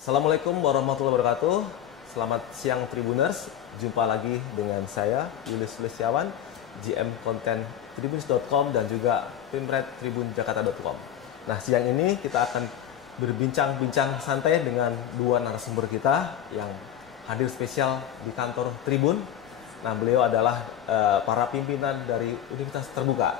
Assalamualaikum warahmatullahi wabarakatuh. Selamat siang Tribuners. Jumpa lagi dengan saya Yulis Sulistyawan, GM konten Tribunnews.com dan juga Pimret Tribunjakarta.com. Nah, siang ini kita akan berbincang-bincang santai dengan dua narasumber kita yang hadir spesial di kantor Tribun. Nah, beliau adalah para pimpinan dari Universitas Terbuka.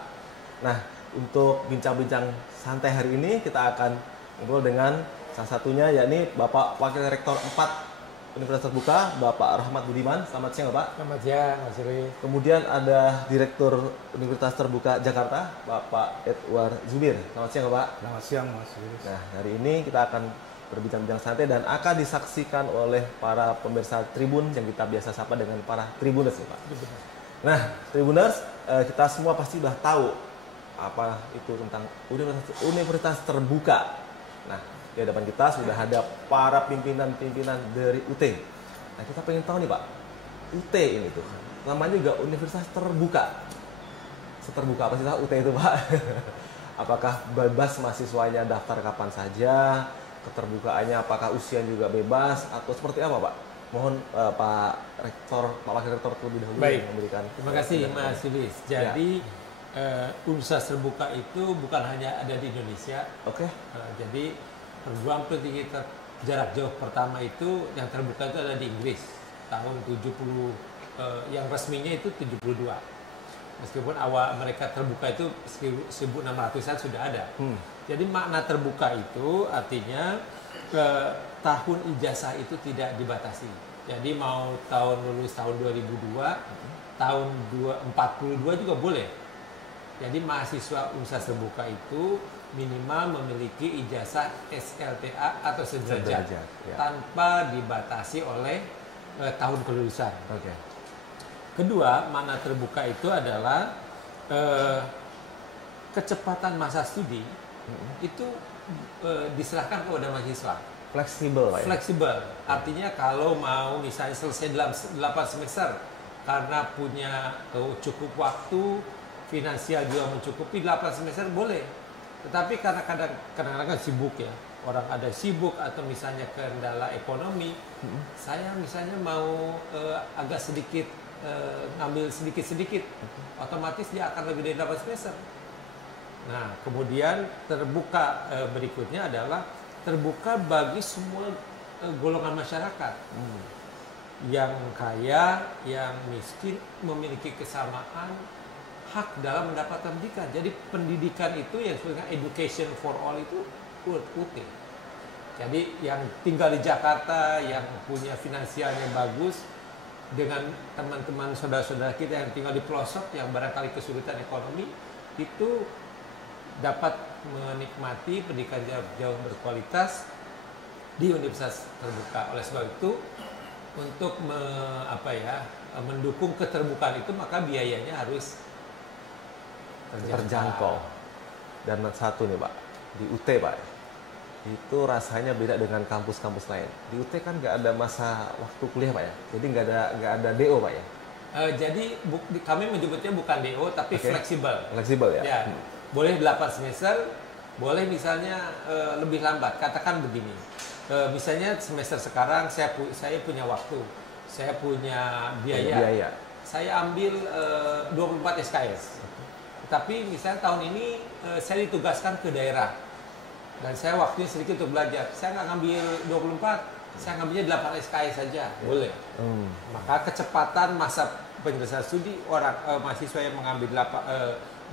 Nah, untuk bincang-bincang santai hari ini kita akan ngobrol dengan salah satunya yakni Bapak Wakil Rektor 4 Universitas Terbuka, Bapak Rahmat Budiman. Selamat siang, Bapak. Selamat siang, Mas Yuri. Kemudian ada Direktur Universitas Terbuka Jakarta, Bapak Edward Zubir. Selamat siang, Bapak. Selamat siang, Mas Yuri. Nah, hari ini kita akan berbincang-bincang santai dan akan disaksikan oleh para pemirsa Tribun yang kita biasa sapa dengan para Tribuners, ya, Pak. Nah, Tribuners, kita semua pasti sudah tahu apa itu tentang Universitas Terbuka. Nah, di hadapan kita sudah ada para pimpinan-pimpinan dari UT. Nah, kita pengen tahu nih, Pak, UT ini tuh namanya juga Universitas Terbuka. Seterbuka apa sih UT itu, Pak? Apakah bebas mahasiswanya daftar kapan saja? Keterbukaannya apakah usia juga bebas atau seperti apa, Pak? Mohon Pak Rektor, Pak Wakil Rektor terlebih dahulu yang memberikan. Terima kasih, Mas Yulis. Jadi Universitas Terbuka itu bukan hanya ada di Indonesia. Oke. Jadi perguruan tinggi jarak jauh pertama itu yang terbuka itu ada di Inggris tahun 70, yang resminya itu 72. Meskipun awal mereka terbuka itu 1600-an sudah ada. Jadi makna terbuka itu artinya tahun ijazah itu tidak dibatasi. Jadi mau tahun lulus tahun 2002, tahun 42 juga boleh. Jadi mahasiswa Universitas Terbuka itu minimal memiliki ijazah SLTA atau sederajat ya, tanpa dibatasi oleh tahun kelulusan. Oke. Kedua, makna terbuka itu adalah kecepatan masa studi itu diserahkan kepada mahasiswa. Fleksibel, Pak. Fleksibel. Artinya kalau mau misalnya selesai dalam 8 semester karena punya cukup waktu, finansial juga mencukupi 8 semester boleh. Tetapi karena kadang-kadang sibuk ya, orang ada sibuk atau misalnya kendala ekonomi, saya misalnya mau agak sedikit ngambil sedikit-sedikit, otomatis dia akan lebih dari 8 semester. Nah, kemudian terbuka berikutnya adalah terbuka bagi semua golongan masyarakat. Yang kaya, yang miskin memiliki kesamaan hak dalam mendapatkan pendidikan. Jadi pendidikan itu yang disebutkan education for all itu UT. Jadi yang tinggal di Jakarta, yang punya finansialnya bagus, dengan teman-teman saudara-saudara kita yang tinggal di pelosok, yang barangkali kesulitan ekonomi, itu dapat menikmati pendidikan jarak jauh berkualitas di Universitas Terbuka. Oleh sebab itu, untuk mendukung keterbukaan itu, maka biayanya harus terjangkau. Dan satu nih, Pak, di UT, Pak, itu rasanya beda dengan kampus-kampus lain. Di UT kan nggak ada masa waktu kuliah, Pak ya, jadi nggak ada DO, Pak ya. Jadi kami menyebutnya bukan DO tapi fleksibel. Fleksibel ya. Boleh 8 semester, boleh misalnya lebih lambat. Katakan begini, misalnya semester sekarang saya punya waktu, saya punya biaya. Saya ambil 24 SKS. Tapi misalnya tahun ini saya ditugaskan ke daerah dan saya waktunya sedikit untuk belajar. Saya nggak ngambil 24, saya ngambilnya 8 SKS saja. Boleh. Maka kecepatan masa penyelesaian studi mahasiswa yang mengambil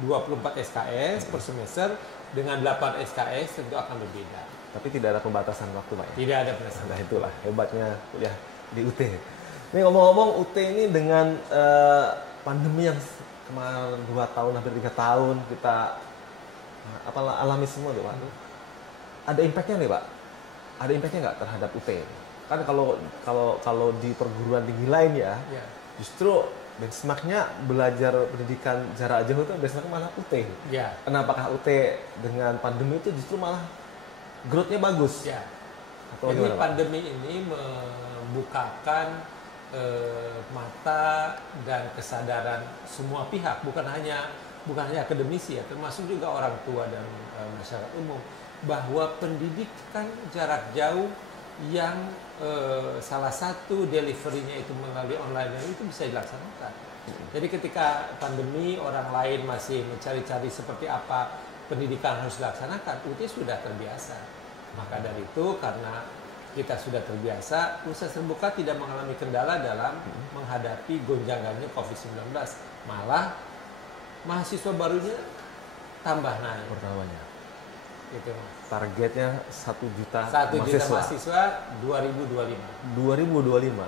24 SKS per semester dengan 8 SKS tentu akan berbeda. Tapi tidak ada pembatasan waktu, Pak ya? Tidak ada pembatasan. Nah, itulah hebatnya kuliah di UT. Ini ngomong-ngomong, UT ini dengan pandemi yang kemarin 2 tahun, hampir 3 tahun kita alami semua nih, Pak. Ada impactnya nih, Pak? Ada impactnya nggak terhadap UT? Kan kalau di perguruan tinggi lain ya, justru benchmarknya belajar pendidikan jarak jauh itu benchmarknya malah UT. Ya. Kenapakah UT dengan pandemi itu justru malah growth-nya bagus? Ya. Atau jadi gimana, pandemi ini membukakan mata dan kesadaran semua pihak, bukan hanya akademisi ya, termasuk juga orang tua dan masyarakat umum, bahwa pendidikan jarak jauh yang salah satu deliverynya itu melalui online itu bisa dilaksanakan. Jadi ketika pandemi orang lain masih mencari-cari seperti apa pendidikan harus dilaksanakan, UT sudah terbiasa. Maka dari itu karena kita sudah terbiasa, Universitas Terbuka tidak mengalami kendala dalam menghadapi gonjangannya COVID-19. Malah mahasiswa barunya tambah naik. Pertamanya. Gitu, Mas. Targetnya 1 juta 1 juta mahasiswa. mahasiswa 2025. 2025.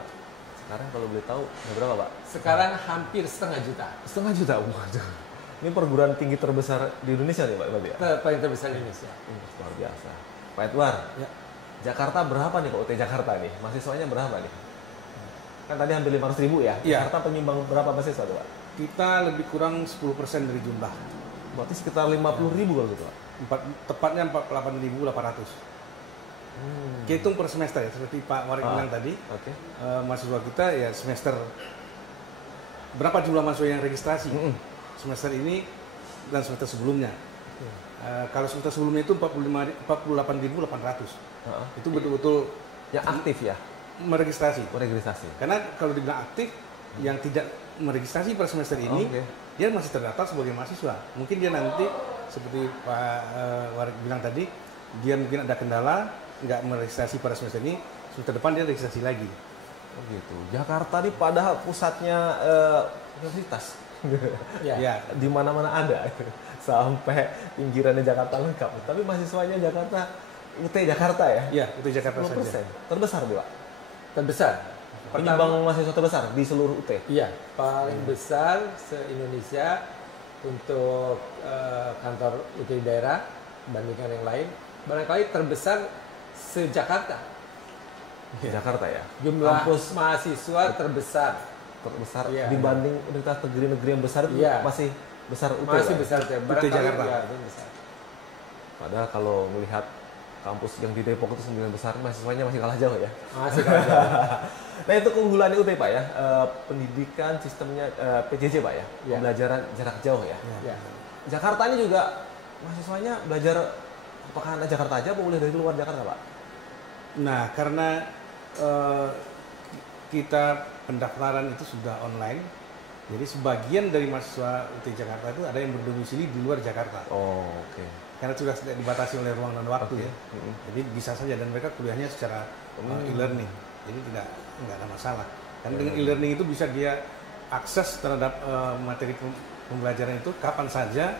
Sekarang kalau boleh tahu berapa, Pak? Sekarang hampir setengah juta. Setengah juta. Waduh. Ini perguruan tinggi terbesar di Indonesia nih, Pak Edward ya? Paling terbesar di Indonesia. Luar biasa. Pak Edward, Ya. Jakarta berapa nih Pak UT Jakarta nih? Mahasiswanya berapa nih? Kan tadi hampir 500.000 ya? Iya. Jakarta penyumbang berapa mahasiswa tuh, Pak? Kita lebih kurang 10% dari jumlah. Berarti sekitar 50.000 kalau gitu, Pak? Tepatnya 48.800. Hitung per semester ya, seperti Pak Warik bilang tadi. Oke. Mahasiswa kita ya semester berapa jumlah mahasiswa yang registrasi semester ini dan semester sebelumnya. Kalau semester sebelumnya itu 48.800. Itu betul-betul Yang aktif ya? meregistrasi. Registrasi. Karena kalau dibilang aktif, yang tidak meregistrasi per semester ini, Oke. dia masih terdaftar sebagai mahasiswa. Mungkin dia nanti seperti Pak Warik bilang tadi, dia mungkin ada kendala, nggak meregistrasi pada semester ini, semester depan dia registrasi lagi. Oh gitu. Jakarta nih padahal pusatnya universitas. Ya. Ya, Di mana-mana ada. Sampai pinggirannya Jakarta lengkap. Tapi mahasiswanya Jakarta, UT Jakarta ya? ya itu Jakarta 10%. saja. Terbesar, Pak? Terbesar. Penyumbang mahasiswa terbesar di seluruh UT? Iya, paling besar se-Indonesia untuk kantor UT daerah bandingkan yang lain. Barangkali terbesar se-Jakarta. Jakarta ya? Jumlah Kampus mahasiswa terbesar. terbesar Iya. dibanding universitas negeri-negeri yang besar itu Iya. masih besar UT Masih lah ya? besar. Barangkali Jakarta. ya, itu besar. Padahal kalau melihat kampus yang di Depok itu 9 besar, mahasiswanya masih kalah jauh ya? Masih kalah. Nah itu keunggulannya UT Pak ya, pendidikan sistemnya PJJ Pak ya, Ya. pembelajaran jarak jauh ya. Ya. Jakarta ini juga mahasiswanya belajar apakah anak Jakarta aja atau boleh dari luar Jakarta Pak? Nah, karena kita pendaftaran itu sudah online, jadi sebagian dari mahasiswa UT Jakarta itu ada yang berdomisili di luar Jakarta. Oh oke. Karena sudah tidak dibatasi oleh ruang dan waktu Oke. ya. Jadi bisa saja dan mereka kuliahnya secara e-learning. Jadi nggak ada masalah. Karena dengan e-learning itu bisa dia akses terhadap materi pembelajaran itu kapan saja,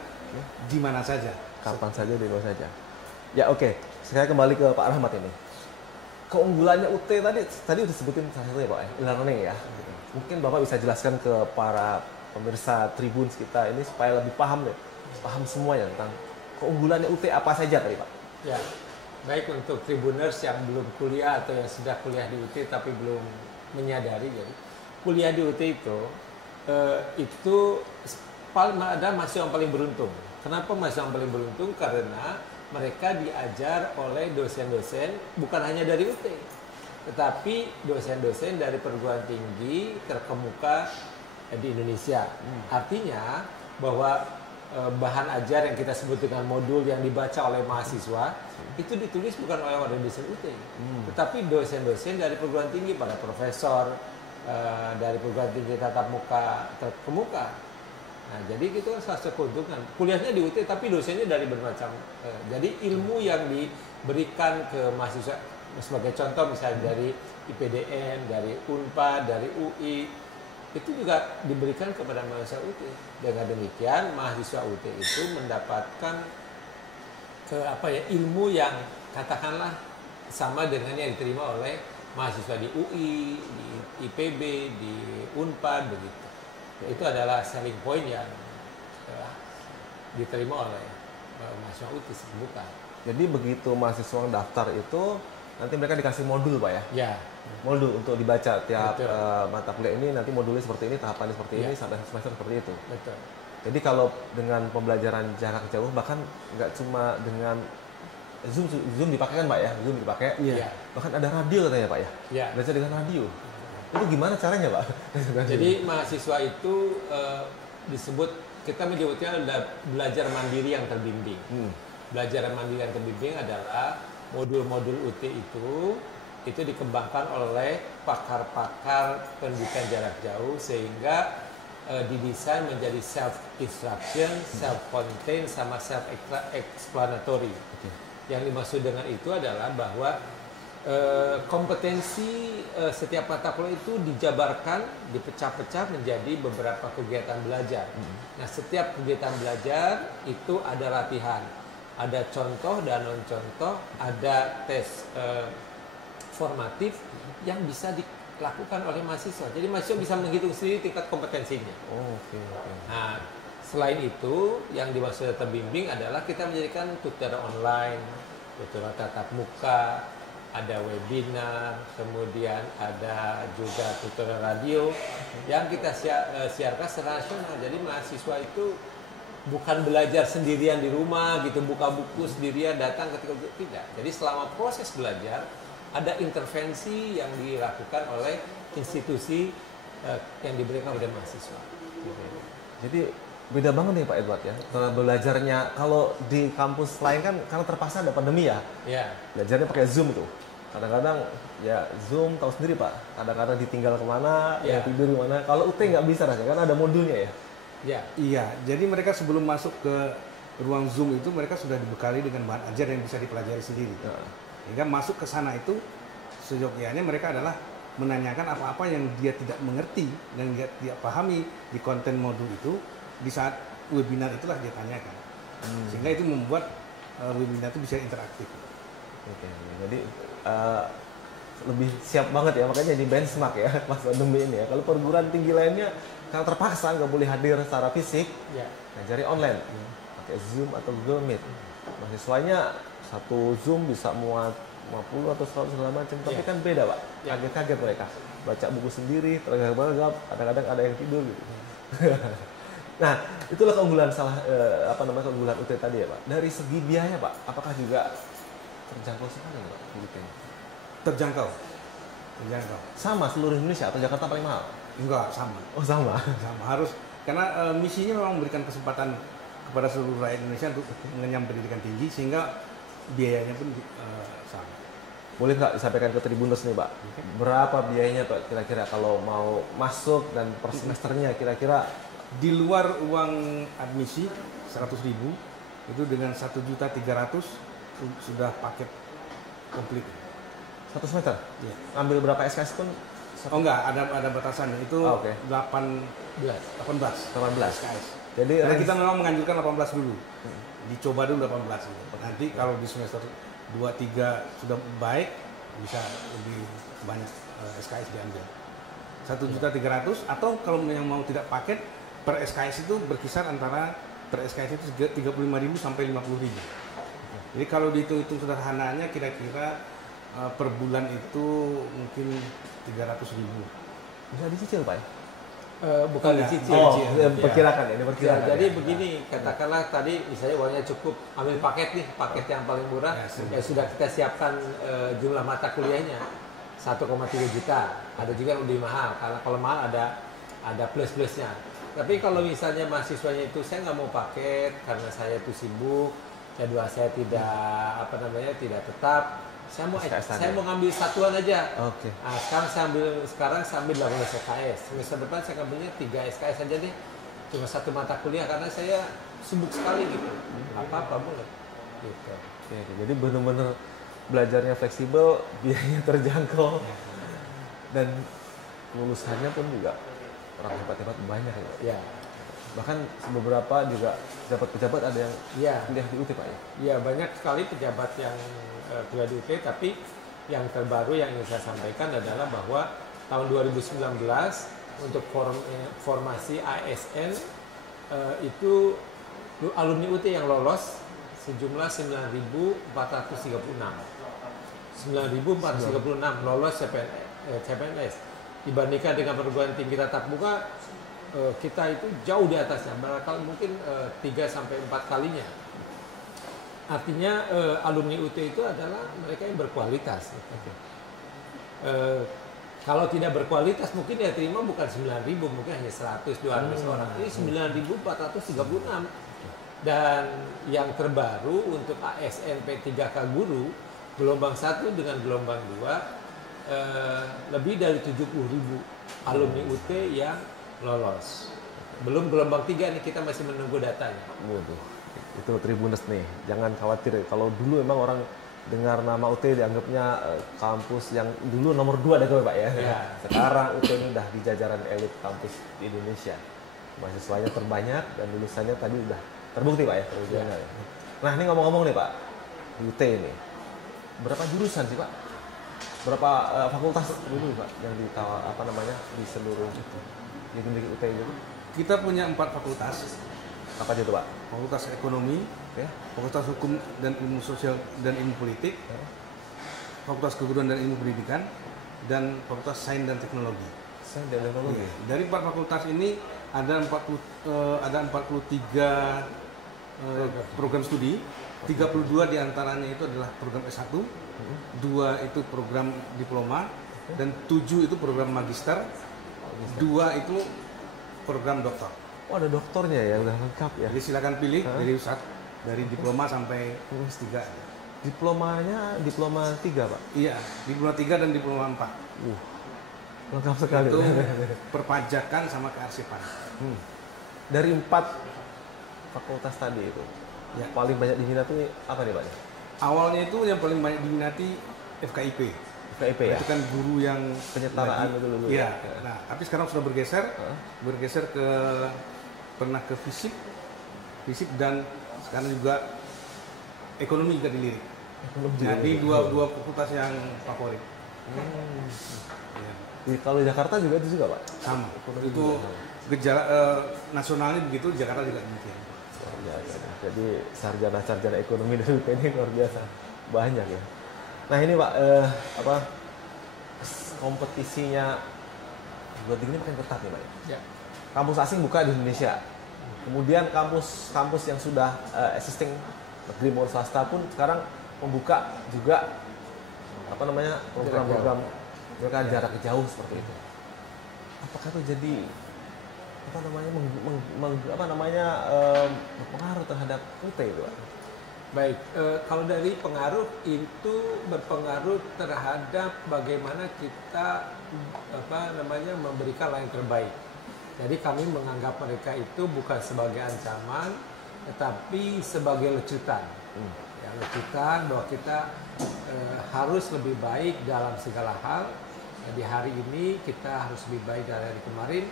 di mana saja. Kapan saja, di mana saja. Ya oke, saya kembali ke Pak Rahmat ini. Keunggulannya UT tadi udah sebutin salah satunya Pak, e-learning ya. Mungkin Bapak bisa jelaskan ke para pemirsa Tribun kita ini supaya lebih paham deh, paham semuanya tentang keunggulannya UT apa saja tadi Pak. Ya, baik untuk Tribuners yang belum kuliah atau yang sudah kuliah di UT tapi belum menyadari, jadi kuliah di UT itu ada mahasiswa yang paling beruntung. Kenapa mahasiswa yang paling beruntung? Karena mereka diajar oleh dosen-dosen bukan hanya dari UT, tetapi dosen-dosen dari perguruan tinggi terkemuka di Indonesia. Artinya bahwa bahan ajar yang kita sebut dengan modul yang dibaca oleh mahasiswa itu ditulis bukan oleh dosen UT, tetapi dosen-dosen dari perguruan tinggi, para profesor dari perguruan tinggi tatap muka terkemuka. Nah, jadi itu salah satu keuntungan. Kuliahnya di UT tapi dosennya dari bermacam. Jadi ilmu yang diberikan ke mahasiswa, sebagai contoh misalnya dari IPDN, dari Unpad, dari UI, itu juga diberikan kepada mahasiswa UT. Dengan demikian mahasiswa UT itu mendapatkan ilmu yang katakanlah sama dengan yang diterima oleh mahasiswa di UI, di IPB, di Unpad begitu. Itu adalah selling point yang diterima oleh mahasiswa UT terbuka. Jadi begitu mahasiswa daftar itu nanti mereka dikasih modul Pak ya? Ya. Modul untuk dibaca tiap Betul. mata kuliah ini, nanti modulnya seperti ini, tahapannya seperti Ya. ini, sampai semester seperti itu. Betul. Jadi kalau dengan pembelajaran jarak jauh, bahkan nggak cuma dengan Zoom dipakai kan Pak ya? Zoom dipakai, Iya. bahkan ada radio katanya Pak ya? Ya. Belajar dengan radio. Itu gimana caranya Pak? Jadi mahasiswa itu disebut, kita menyebutnya adalah belajar mandiri yang terbimbing. Belajar mandiri yang terbimbing adalah modul-modul UT itu dikembangkan oleh pakar-pakar pendidikan jarak jauh sehingga didesain menjadi self-instruction, self-contained, sama self-explanatory. Yang dimaksud dengan itu adalah bahwa kompetensi setiap mata kuliah itu dijabarkan, dipecah-pecah menjadi beberapa kegiatan belajar. Nah, setiap kegiatan belajar itu ada latihan, ada contoh dan non-contoh, ada tes formatif yang bisa dilakukan oleh mahasiswa. Jadi mahasiswa bisa menghitung sendiri tingkat kompetensinya. Nah, selain itu yang dimaksud terbimbing adalah kita menjadikan tutorial online, tutorial tatap muka, ada webinar, kemudian ada juga tutorial radio yang kita siarkan secara nasional. Jadi mahasiswa itu bukan belajar sendirian di rumah gitu, buka buku sendirian datang ketika tidak. Jadi selama proses belajar ada intervensi yang dilakukan oleh institusi yang diberikan oleh mahasiswa. Jadi beda banget nih Pak Edward ya, cara belajarnya. Kalau di kampus lain kan karena terpaksa ada pandemi ya, belajarnya pakai Zoom tuh. Kadang-kadang ya Zoom tahu sendiri Pak, kadang-kadang ditinggal kemana, ya tidur di mana. Kalau UT nggak bisa rasanya, karena ada modulnya ya. Iya, jadi mereka sebelum masuk ke ruang Zoom itu mereka sudah dibekali dengan bahan ajar yang bisa dipelajari sendiri. Sehingga masuk ke sana itu seyogyanya mereka adalah menanyakan apa-apa yang dia tidak mengerti dan dia tidak pahami di konten modul itu, di saat webinar itulah dia tanyakan. Sehingga itu membuat webinar itu bisa interaktif. Jadi lebih siap banget ya, makanya jadi benchmark ya pas pandemi ini ya. Kalau perguruan tinggi lainnya kalau terpaksa nggak boleh hadir secara fisik, ngajari online, pakai Zoom atau Google Meet. Mahasiswanya satu Zoom bisa muat 50 atau 100 segala macam, tapi kan beda Pak, kaget-kaget mereka. Baca buku sendiri, tergagap-gagap, kadang-kadang ada yang tidur gitu. Nah, itulah keunggulan keunggulan UT tadi ya Pak. Dari segi biaya Pak, apakah juga terjangkau sekali Pak? Terjangkau. Sama seluruh Indonesia atau Jakarta paling mahal? Enggak, sama. Oh sama? Sama, harus. Karena misinya memang memberikan kesempatan kepada seluruh rakyat Indonesia untuk mengenyam pendidikan tinggi, sehingga biayanya pun sama. Boleh nggak disampaikan ke Tribuners nih Pak? Berapa biayanya Pak kira-kira kalau mau masuk dan per semesternya kira-kira? Di luar uang admisi 100.000 itu dengan 1.300.000 sudah paket komplit. 1 semester? Iya. Ambil berapa SKS pun? Oh enggak, ada batasannya. Itu 18 SKS. Jadi karena kita memang menganjurkan 18 dulu. Dicoba dulu 18 gitu. Nanti kalau di semester 2 3 sudah baik, bisa lebih banyak SKS diambil. 1.300.000 atau kalau yang mau tidak paket per SKS itu berkisar antara per SKS itu 35.000 sampai 50.000. Jadi kalau dihitung-hitung sederhananya kira-kira per bulan itu mungkin 300.000. Bisa dicicil Pak? Bukan dicicil. Perkirakan ya, diperkirakan. Jadi begini, katakanlah tadi misalnya uangnya cukup, ambil paket nih, paket yang paling murah, ya sudah kita siapkan jumlah mata kuliahnya 1,3 juta. Ada juga yang lebih mahal, karena kalau mahal ada plus-plusnya. Tapi kalau misalnya mahasiswanya itu saya nggak mau paket karena saya itu sibuk, jadwal saya tidak tetap. Saya mau ngambil satuan aja. Nah, sekarang saya ambil 18 SKS. Semester depan saya ngambilnya 3 SKS aja deh. Cuma satu mata kuliah karena saya sibuk sekali gitu. Apa boleh. Gitu. Jadi benar-benar belajarnya fleksibel, biayanya terjangkau, dan lulusannya pun juga orang hebat-hebat banyak ya. Bahkan beberapa juga pejabat ada yang kuliah di UT Pak ya? Iya, banyak sekali pejabat yang kuliah di UT, tapi yang terbaru yang ingin saya sampaikan adalah bahwa tahun 2019 untuk formasi ASN itu alumni UT yang lolos sejumlah 9.436 lolos CPNS. Dibandingkan dengan perguruan tinggi tatap muka, kita itu jauh di atasnya, barangkali mungkin 3-4 kalinya. Artinya alumni UT itu adalah mereka yang berkualitas. Kalau tidak berkualitas mungkin ya terima bukan 9.000, mungkin hanya 100-200 orang. Ini 9.436. Dan yang terbaru untuk ASN P3K guru gelombang 1 dengan gelombang 2 lebih dari 70.000 alumni UT yang lolos. Belum gelombang 3 nih, kita masih menunggu datanya. Waduh, itu Tribuners nih. Jangan khawatir. Kalau dulu emang orang dengar nama UT dianggapnya kampus yang dulu nomor 2 deh Pak ya. Ya. Sekarang UT ini udah di jajaran elit kampus di Indonesia. Mahasiswanya terbanyak dan lulusannya tadi udah terbukti Pak ya. Ya. Nah ini ngomong-ngomong nih Pak, di UT ini berapa jurusan sih Pak? Berapa fakultas dulu Pak yang di seluruh di UT itu? Kita punya 4 fakultas. Apa aja tuh Pak? Fakultas Ekonomi, Oke. Fakultas Hukum dan Ilmu Sosial dan Ilmu Politik, Fakultas Keguruan dan Ilmu Pendidikan, dan Fakultas Sains dan Teknologi. Sains dan Teknologi. Dari 4 fakultas ini ada 43 program studi, 32 diantaranya itu adalah program S1, 2 itu program diploma, dan 7 itu program magister, 2 itu program doktor. Oh ada doktornya ya, udah lengkap ya. Jadi silakan pilih dari diploma sampai S3. Diplomanya diploma 3 Pak? Iya, diploma 3 dan diploma 4. Lengkap sekali. Itu perpajakan sama kearsipan. Dari 4 fakultas tadi itu, Ya. paling banyak diminati apa nih Pak? Awalnya itu yang paling banyak diminati FKIP. FKIP ya? Itu kan guru yang Penyetaraan itu dulu Iya. ya? Nah, tapi sekarang sudah bergeser ke pernah ke fisik dan sekarang juga ekonomi juga dilirik. Jadi dua fakultas yang favorit. Ya. Kalau di Jakarta juga itu juga Pak? Sama. Ekonomi Itu juga sama. gejala nasionalnya begitu, di Jakarta juga demikian. Luar biasa. Jadi sarjana-sarjana ekonomi dari UT ini luar biasa banyak ya. Nah ini Pak, kompetisinya buat ini makin ketat nih Pak. Ya. Kampus asing buka di Indonesia. Kemudian kampus yang sudah existing negeri maupun swasta pun sekarang membuka juga program-program mereka jarak jauh seperti itu. Apakah itu jadi berpengaruh terhadap UT itu Pak? Baik, kalau dari pengaruh itu berpengaruh terhadap bagaimana kita memberikan layanan terbaik. Jadi kami menganggap mereka itu bukan sebagai ancaman, tetapi sebagai lecutan. Ya, lecutan bahwa kita harus lebih baik dalam segala hal. Di hari ini kita harus lebih baik dari hari kemarin,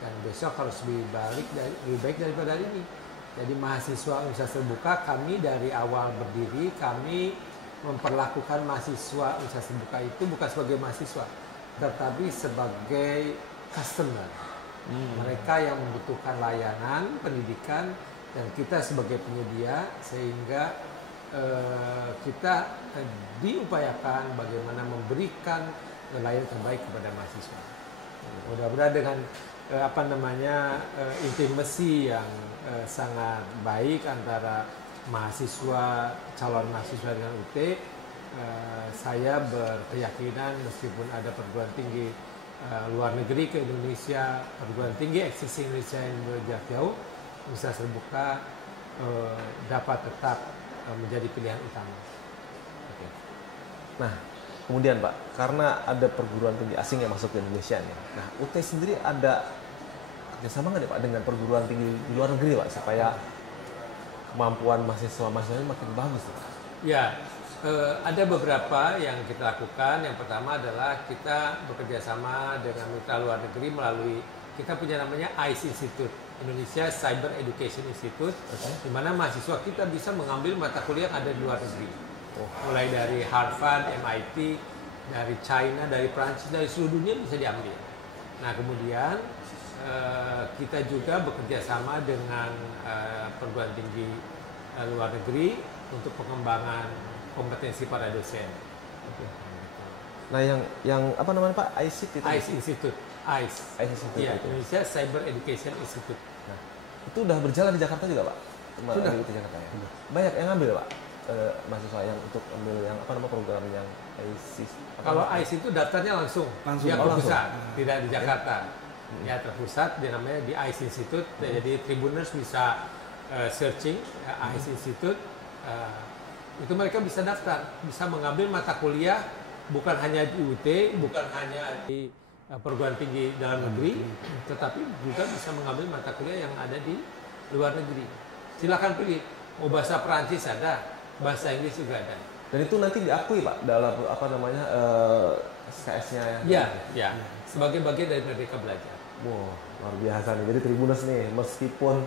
dan besok harus lebih baik daripada hari ini. Jadi mahasiswa Universitas Terbuka, kami dari awal berdiri, kami memperlakukan mahasiswa Universitas Terbuka itu bukan sebagai mahasiswa, tetapi sebagai customer. Mereka yang membutuhkan layanan pendidikan dan kita sebagai penyedia, sehingga kita diupayakan bagaimana memberikan layanan terbaik kepada mahasiswa. Mudah-mudahan dengan intimasi yang sangat baik antara calon mahasiswa dengan UT, saya berkeyakinan meskipun ada perguruan tinggi luar negeri ke Indonesia, perguruan tinggi existing Indonesia yang berjarak jauh, bisa terbuka dapat tetap menjadi pilihan utama. Oke. Nah, kemudian Pak, karena ada perguruan tinggi asing yang masuk ke Indonesia nih. Nah, UT sendiri ada kerjasama nggak nih Pak dengan perguruan tinggi di luar negeri Pak, supaya kemampuan mahasiswa-mahasiswa makin bagus Pak? Ya, ada beberapa yang kita lakukan. Yang pertama adalah kita bekerja sama dengan mitra luar negeri melalui, kita punya namanya ICE Institute, Indonesia Cyber Education Institute, di mana mahasiswa kita bisa mengambil mata kuliah yang ada di luar negeri. Mulai dari Harvard, MIT, dari China, dari Prancis, dari seluruh dunia bisa diambil. Nah kemudian kita juga bekerja sama dengan perguruan tinggi luar negeri untuk pengembangan kompetensi para dosen. Nah yang apa namanya Pak? ICE itu? ICE Institute. ICE Institute. Iya, Indonesia Cyber Education Institute. Nah, itu udah berjalan di Jakarta juga Pak? Sudah. Di Jakarta ya? Banyak yang ngambil Pak? Mahasiswa yang untuk ambil yang program yang ICE. Kalau ICE itu daftarnya langsung. Dia terpusat, tidak di Jakarta. Ya terpusat, dia namanya di ICE Institute. Jadi Tribuners bisa searching ICE Institute. Itu mereka bisa daftar, bisa mengambil mata kuliah bukan hanya di UT, bukan hanya di perguruan tinggi dalam negeri, tetapi juga bisa mengambil mata kuliah yang ada di luar negeri. Silakan pilih, mau bahasa Perancis ada, bahasa Inggris juga ada. Dan itu nanti diakui Pak dalam apa namanya SKS-nya ya? Ya, sebagai bagian dari Merdeka Belajar. Wow, luar biasa nih. Jadi Tribuners nih, meskipun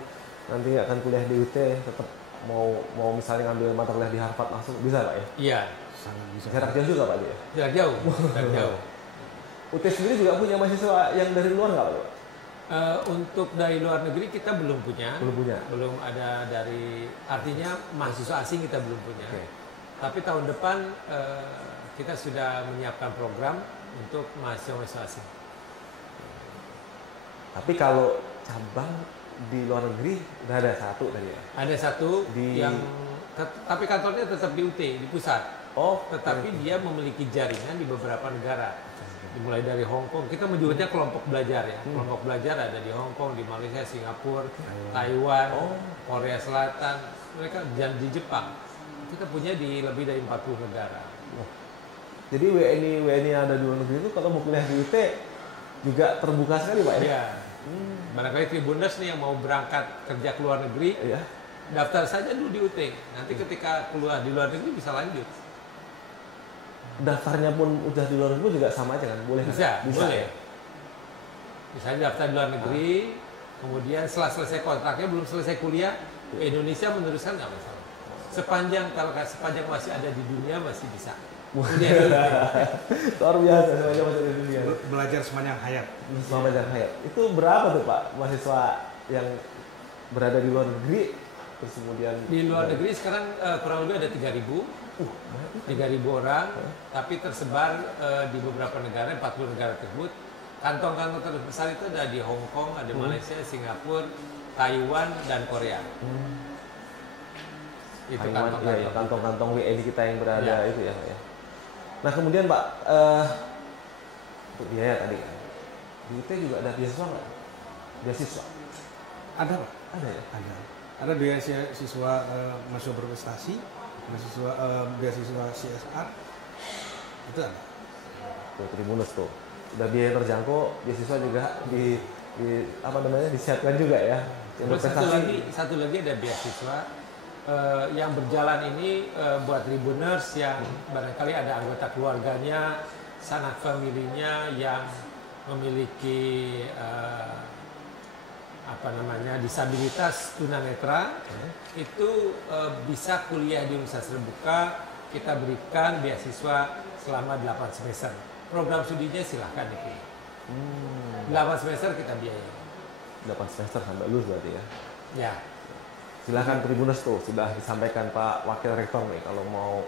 nanti akan kuliah di UT, tetap mau misalnya ngambil mata kuliah di Harvard langsung bisa Pak ya? Iya. Sangat bisa. Jarak jauh juga Pak dia? Jarak jauh. Jarak jauh. UT sendiri juga punya mahasiswa yang dari luar nggak Pak? Untuk dari luar negeri kita belum punya. Belum punya? Belum ada dari, artinya mahasiswa asing kita belum punya. Okay. Tapi tahun depan kita sudah menyiapkan program untuk mahasiswa asing. Tapi kalau cabang di luar negeri udah ada satu tadi ya? Ada satu yang, tapi kantornya tetap di UT, di pusat. Oh, tetapi dia memiliki jaringan di beberapa negara. Dimulai dari Hong Kong, kita menyebutnya kelompok belajar ya. Kelompok belajar ada di Hong Kong, di Malaysia, Singapura, Taiwan, Korea Selatan, mereka dan di Jepang. Kita punya di lebih dari 40 negara. Jadi WNI yang ada di luar negeri itu kalau mau kuliah di UT juga terbuka sekali Pak ya? Iya. Barangkali Tribuners nih yang mau berangkat kerja ke luar negeri, daftar saja dulu di UT. Nanti ketika keluar di luar negeri bisa lanjut. Daftarnya pun udah di luar negeri juga sama aja kan? Boleh? Bisa. Boleh. Ya? Misalnya daftar di luar negeri, kemudian setelah selesai kontraknya, belum selesai kuliah, ke Indonesia meneruskan nggak masalah. Sepanjang masih ada di dunia masih bisa. Luar biasa sepanjang masih ada di dunia. Belajar sepanjang hayat. Sepanjang hayat. Itu berapa tuh Pak mahasiswa yang berada di luar negeri? Terus kemudian di luar negeri sekarang kurang lebih ada 3.000 orang, tapi tersebar di beberapa negara, 40 negara tersebut. Kantong-kantong terbesar itu ada di Hong Kong, ada Malaysia, Singapura, Taiwan, dan Korea. Itu kantong-kantong WNI kita yang berada itu ya Pak ya. Nah kemudian Pak, untuk biaya tadi kan, di UT juga ada beasiswa nggak? Beasiswa? Ada Pak? Ada ya? Ada beasiswa mahasiswa berprestasi, beasiswa CSR, itu ada. Tuh Tribuners tuh, udah biaya terjangkau, beasiswa juga disiapkan juga ya. Terus satu lagi ada beasiswa yang berjalan ini buat Tribuners yang barangkali ada anggota keluarganya, sanak familinya yang memiliki disabilitas tunanetra, itu bisa kuliah di Universitas Terbuka. Kita berikan beasiswa selama 8 semester. Program studinya silahkan dipilih. 8 semester kita biayai. 8 semester sampai lulus berarti ya? Ya. Silahkan Tribuners tuh, sudah disampaikan Pak Wakil Rektor nih, kalau mau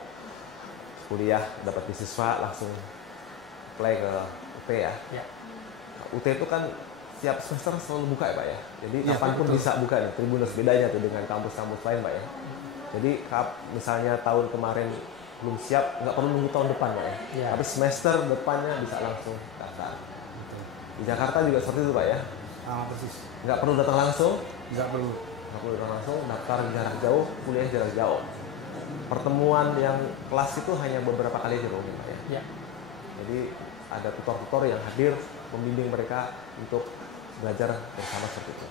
kuliah dapat beasiswa langsung apply ke UT ya. UT itu kan tiap semester selalu buka ya Pak ya? Jadi kapanpun bisa buka nih Tribuners, bedanya tuh dengan kampus-kampus lain Pak ya? Jadi misalnya tahun kemarin belum siap, nggak perlu nunggu tahun depan Pak ya? Tapi semester depannya bisa langsung daftar. Di Jakarta juga seperti itu Pak ya? Persis. Nggak perlu datang langsung? Nggak perlu datang langsung, daftar jarak jauh, kuliah jarak jauh. Pertemuan yang kelas itu hanya beberapa kali aja mungkin Pak ya? Jadi ada tutor-tutor yang hadir membimbing mereka untuk belajar bersama seperti itu.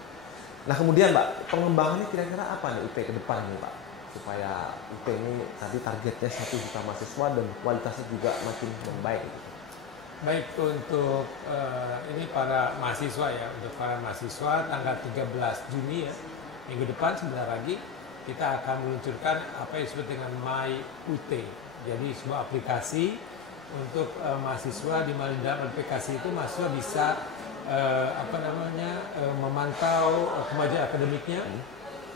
Nah kemudian Pak, pengembangannya kira-kira apa nih UT ke depan nih Pak? Supaya UT ini tadi targetnya 1 juta mahasiswa dan kualitasnya juga makin membaik. Baik, untuk ini para mahasiswa ya, untuk para mahasiswa tanggal 13 Juni ya, minggu depan sebentar lagi kita akan meluncurkan apa yang disebut dengan My UT. Jadi sebuah aplikasi untuk mahasiswa, di mana dalam aplikasi itu mahasiswa bisa memantau kemajuan akademiknya.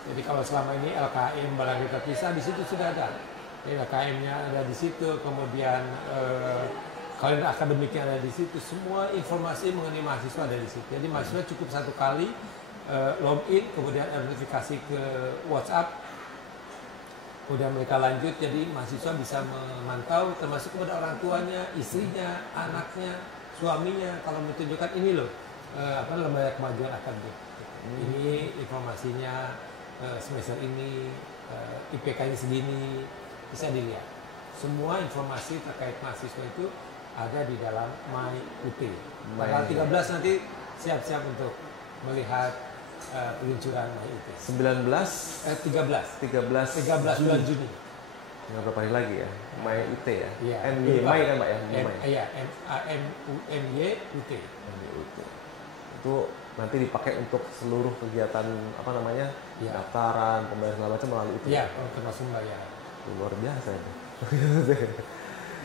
Jadi kalau selama ini LKM barang kita pisah, di situ sudah ada. LKM-nya ada di situ, kemudian kalender akademiknya ada di situ, semua informasi mengenai mahasiswa ada di situ. Jadi mahasiswa cukup satu kali login, kemudian notifikasi ke WhatsApp, kemudian mereka lanjut. Jadi mahasiswa bisa memantau, termasuk kepada orang tuanya, istrinya, anaknya, suaminya, kalau menunjukkan ini loh lembaga kemajuan akademik. Ini informasinya semester ini, IPK-nya segini, bisa dilihat. semua informasi terkait mahasiswa itu ada di dalam My UT. Tanggal My- 13 nanti siap-siap untuk melihat peluncuran My UT. 19 13 13 bulan Juni. Tinggal berapa hari lagi ya? May UT ya? Iya. MY May kan Pak ya? Iya, MUMY UT. MY UT. Itu nanti dipakai untuk seluruh kegiatan apa namanya? Iya. Daftaran, pembayaran segala macam melalui itu. Iya, termasuk pembayaran. Luar biasa itu.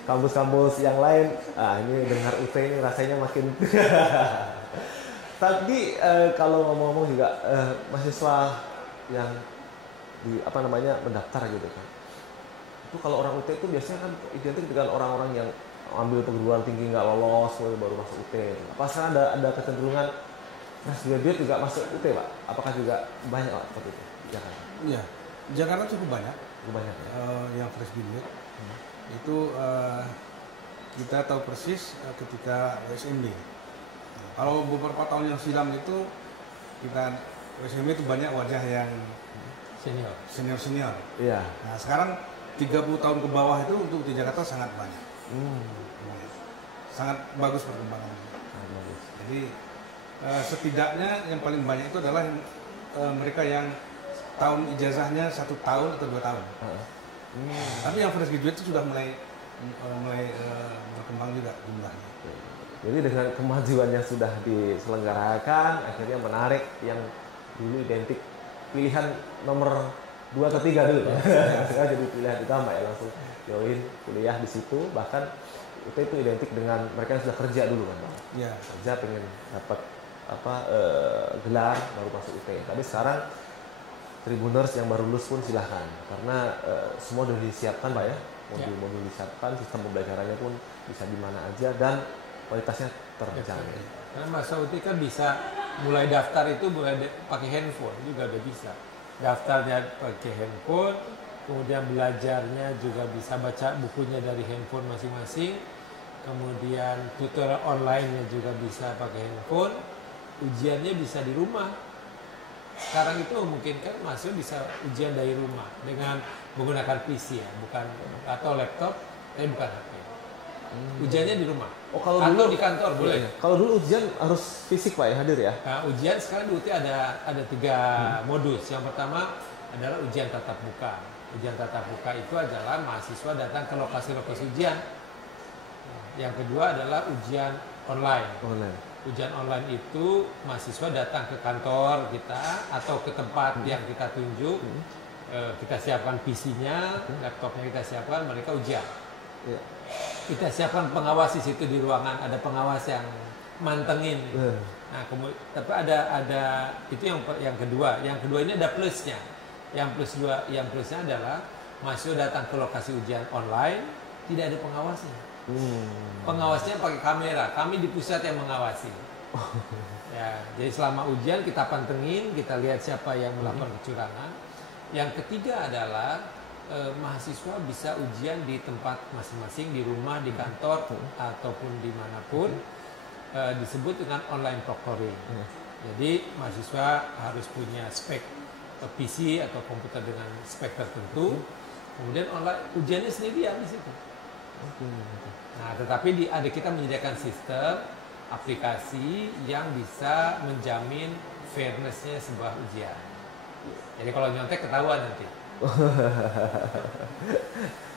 Kampus-kampus yang lain, ini dengar UT ini rasanya makin. Tapi kalau ngomong-ngomong juga mahasiswa yang di apa namanya mendaftar gitu kan. Itu kalau orang UT itu biasanya kan identik dengan orang-orang yang ambil perguruan tinggi nggak lolos baru masuk UT. Apa sekarang ada kecenderungan fresh graduate juga masuk UT Pak? Apakah juga banyak Pak seperti itu? Jakarta. Iya, Jakarta cukup banyak Cukup banyak ya. yang fresh graduate. Itu kita tahu persis ketika USMB. Kalau beberapa tahun yang silam itu kita USMB itu banyak wajah yang senior. Iya. Nah sekarang 30 tahun ke bawah itu untuk di Jakarta sangat banyak. Sangat bagus perkembangannya. Bagus. Jadi setidaknya yang paling banyak itu adalah mereka yang tahun ijazahnya 1 tahun atau 2 tahun. Tapi yang fresh graduate itu sudah mulai berkembang juga jumlahnya. Jadi dengan kemajuan yang sudah diselenggarakan, akhirnya menarik yang dulu identik pilihan nomor 2 atau 3 dulu. Sekarang jadi pilihan utama ya, langsung join kuliah di situ. Bahkan itu identik dengan mereka yang sudah kerja dulu kan, Bang. Ya. Kerja pengen dapat gelar baru masuk UT. Tapi sekarang Tribuners yang baru lulus pun silahkan, karena semua sudah disiapkan Pak ya, modul-modul disiapkan, sistem pembelajarannya pun bisa di mana aja dan kualitasnya terjamin. Karena masa UT kan bisa mulai daftar itu pakai handphone juga udah bisa. Daftarnya pakai handphone, kemudian belajarnya juga bisa baca bukunya dari handphone masing-masing, kemudian tutorial online-nya juga bisa pakai handphone, ujiannya bisa di rumah. Sekarang itu memungkinkan mahasiswa bisa ujian dari rumah dengan menggunakan PC ya, bukan atau laptop, tapi bukan HP. Ujiannya di rumah. Oh, kalau atau dulu di kantor boleh. Iya. Kalau dulu ujian harus fisik Pak ya, hadir ya? Nah, ujian sekarang di UT ada 3 modus. Yang pertama adalah ujian tatap muka. Ujian tatap muka itu adalah mahasiswa datang ke lokasi-lokasi ujian. Yang kedua adalah ujian online. Ujian online itu mahasiswa datang ke kantor kita atau ke tempat yang kita tunjuk, kita siapkan PC-nya, laptopnya kita siapkan, mereka ujian. Iya. Kita siapkan pengawas di situ di ruangan, ada pengawas yang mantengin. Nah, kemudian tapi ada itu yang kedua. Yang kedua ini ada plusnya. Yang plusnya adalah mahasiswa datang ke lokasi ujian online, tidak ada pengawasnya. Pengawasnya pakai kamera, kami di pusat yang mengawasi. Ya, jadi selama ujian kita pantengin, kita lihat siapa yang melakukan kecurangan. Yang ketiga adalah mahasiswa bisa ujian di tempat masing-masing, di rumah, di kantor, ataupun dimanapun, disebut dengan online proctoring. Jadi mahasiswa harus punya spek PC atau komputer dengan spek tertentu, kemudian online ujiannya sendirian di situ. Nah, tetapi kita menyediakan sistem aplikasi yang bisa menjamin fairness-nya sebuah ujian. Jadi kalau nyontek ketahuan nanti.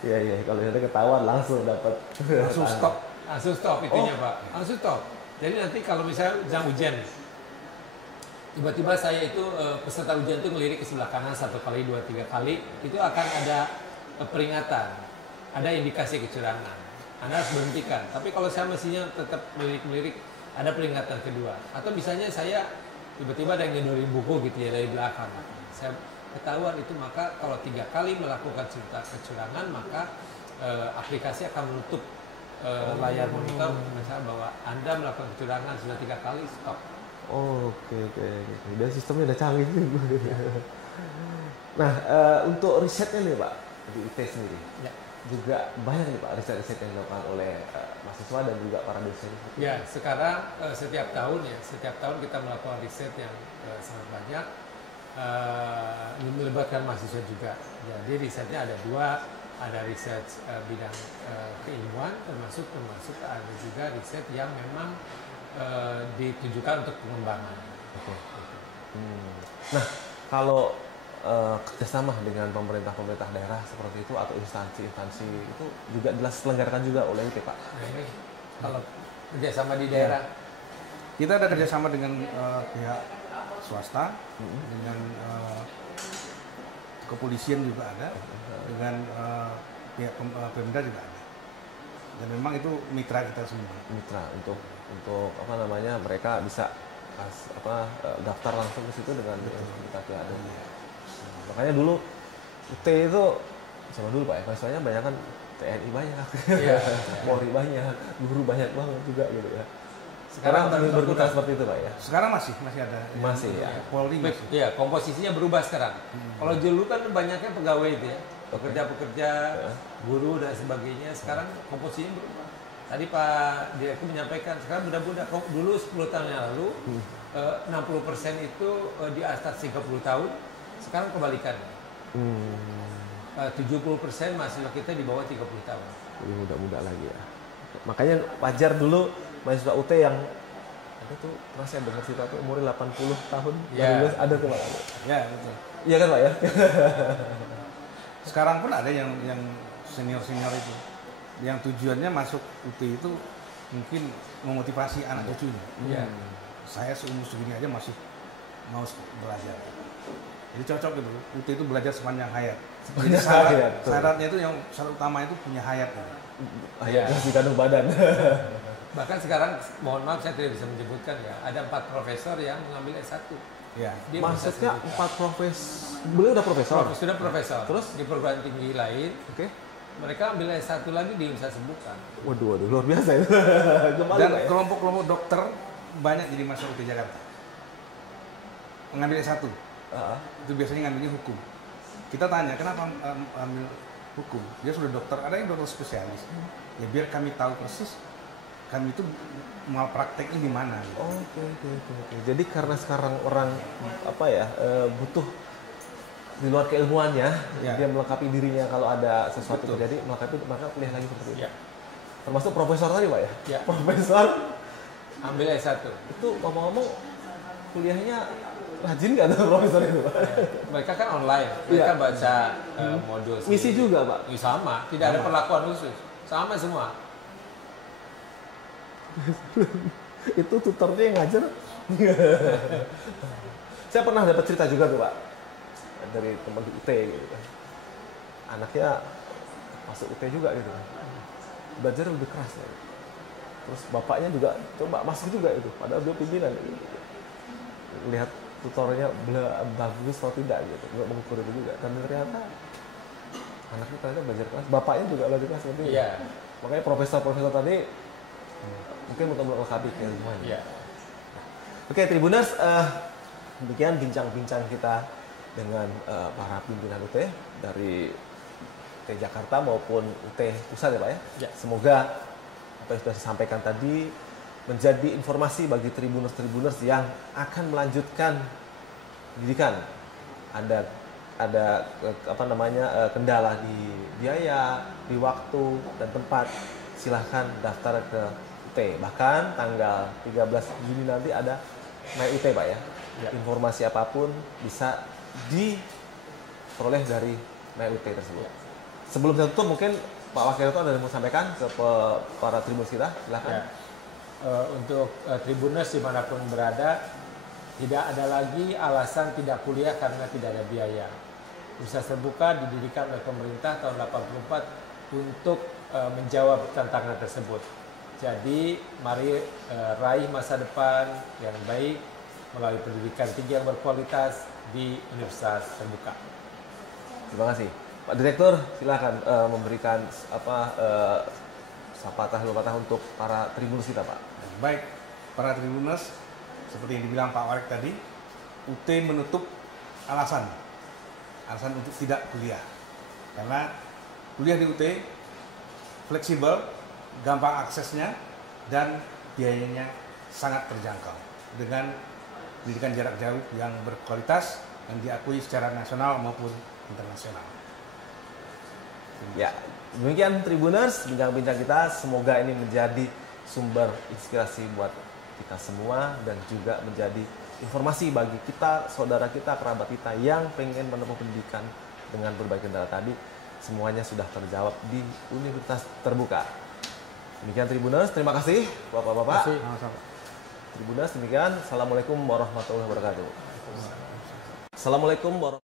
Iya, kalau nyontek ketahuan langsung dapat. Langsung stop itunya Pak. Langsung stop. Jadi nanti kalau misalnya jam ujian, tiba-tiba saya itu peserta ujian itu ngelirik ke sebelah kanan 1 kali, 2, 3 kali, itu akan ada peringatan, ada indikasi kecurangan. Anda harus berhentikan. Tapi kalau saya mestinya tetap melirik-melirik, ada peringatan kedua. Atau misalnya saya tiba-tiba ada yang ngedorin buku gitu ya dari belakang. Saya ketahuan itu, maka kalau 3 kali melakukan kecurangan, maka aplikasi akan menutup layar monitor misalnya bahwa Anda melakukan kecurangan sudah 3 kali, stop. Oke. Dan sistemnya udah canggih juga. Nah, untuk risetnya nih Pak di IT sendiri. Ya. Juga banyak nih Pak riset-riset yang dilakukan oleh mahasiswa dan juga para dosen. Ya, sekarang setiap tahun kita melakukan riset yang sangat banyak, melibatkan mahasiswa juga. Jadi risetnya ada 2, ada riset bidang keilmuan, termasuk ada juga riset yang memang ditujukan untuk pengembangan. Oke. Nah, kalau kerjasama dengan pemerintah daerah seperti itu atau instansi-instansi itu juga diselenggarakan juga oleh UT, Pak. Nah ini kalau kerjasama di daerah, Kita ada kerjasama dengan pihak swasta, dengan kepolisian juga ada, dengan pihak Pemda juga ada. Dan memang itu mitra kita semua. Mitra untuk apa namanya, mereka bisa daftar langsung ke situ dengan kita ada. Makanya dulu UT itu sama dulu Pak ya, misalnya banyak kan TNI banyak, Polri banyak, guru banyak banget juga gitu ya. Sekarang berputar seperti itu Pak ya? Sekarang masih ada. Masih ya. Polri masih. Iya, komposisinya berubah sekarang. Kalau dulu kan banyaknya pegawai itu ya, pekerja-pekerja, guru dan sebagainya. Sekarang komposisinya berubah. Tadi Pak Direktur menyampaikan, sekarang mudah-mudahan dulu 10 tahun yang lalu 60% itu di atas 30 tahun, sekarang kebalikannya. 70% mahasiswa kita di bawah 30 tahun. Lebih muda-muda lagi ya. Makanya wajar dulu mahasiswa UT yang ada tuh, pernah saya dengar cerita tuh umurnya 80 tahun, baru ada tuh Pak. Ya, betul. Iya kan Pak ya? Sekarang pun ada yang senior-senior itu, yang tujuannya masuk UT itu mungkin memotivasi anak cucunya. Iya. Saya seumur segini aja masih mau belajar. Jadi cocok gitu. UT itu belajar sepanjang hayat. Jadi syaratnya itu syarat utama itu punya hayat. Hayat di kandung badan. Bahkan sekarang, mohon maaf saya tidak bisa menyebutkan ya, ada 4 profesor yang mengambil S1. Ya. Dia Maksudnya 4 profesor, beliau udah profesor? Sudah profesor. Terus? Di perguruan tinggi lain, Oke. mereka ambil S1 lagi di Universitas Bukan. Waduh, luar biasa itu. Dan kelompok-kelompok dokter banyak jadi masuk UT Jakarta. Mengambil S1. Itu biasanya ngambilnya hukum. Kita tanya, kenapa ambil hukum? Dia sudah dokter, ada yang dokter spesialis. Ya biar kami tahu persis kami itu mal prakteknya di mana. Gitu. Oke. Jadi karena sekarang orang butuh di luar keilmuannya, dia melengkapi dirinya kalau ada sesuatu terjadi, maka kuliah lagi seperti itu. Ya. Termasuk profesor tadi Pak ya? Ya. Profesor Ambil S1. itu ngomong-ngomong kuliahnya rajin nggak tuh profesor itu Pak? Ya. Mereka kan online, mereka baca modul. Misi juga Pak? Sama, tidak ada perlakuan khusus, sama semua. Itu tutornya yang ngajar. Saya pernah dapat cerita juga tuh Pak dari teman di UT gitu kan. Anaknya masuk UT juga gitu kan. Belajar lebih keras ya. Terus bapaknya juga coba masuk juga itu, padahal dia pimpinan gitu. Lihat tutornya bagus atau tidak gitu, nggak mengukur itu juga. Dan ternyata anaknya ternyata belajar keras, bapaknya juga belajar keras seperti itu. Makanya profesor-profesor tadi mungkin untuk melengkapi keilmuan. Oke, Tribuners, demikian bincang-bincang kita dengan para pimpinan UT dari UT Jakarta maupun UT Pusat ya Pak ya. Semoga apa yang sudah disampaikan tadi menjadi informasi bagi Tribuners yang akan melanjutkan pendidikan. Ada kendala di biaya, di waktu dan tempat, silahkan daftar ke UT. Bahkan tanggal 13 Juni nanti ada My UT Pak ya. Informasi apapun bisa diperoleh dari My UT tersebut. Sebelum saya tutup mungkin Pak Wakil Ketua ada yang mau sampaikan ke para Tribuners kita, silahkan. Untuk Tribuners dimanapun berada, tidak ada lagi alasan tidak kuliah karena tidak ada biaya. Universitas Terbuka didirikan oleh pemerintah tahun 84 untuk menjawab tantangan tersebut. Jadi mari raih masa depan yang baik melalui pendidikan tinggi yang berkualitas di Universitas Terbuka. Terima kasih. Pak Direktur, silakan memberikan patah untuk para Tribuners kita, Pak. Baik, para Tribuners, seperti yang dibilang Pak Warek tadi, UT menutup alasan untuk tidak kuliah. Karena kuliah di UT fleksibel, gampang aksesnya, dan biayanya sangat terjangkau dengan pendidikan jarak jauh yang berkualitas yang diakui secara nasional maupun internasional. Ya, demikian Tribuners, bincang-bincang kita. Semoga ini menjadi sumber inspirasi buat kita semua dan juga menjadi informasi bagi kita, saudara kita, kerabat kita yang pengen menempuh pendidikan dengan berbagai kendala tadi. Semuanya sudah terjawab di Universitas Terbuka. Demikian Tribuners, terima kasih Bapak-bapak. Tribuners, demikian. Assalamualaikum warahmatullahi wabarakatuh. Assalamualaikum warahmatullahi wabarakatuh.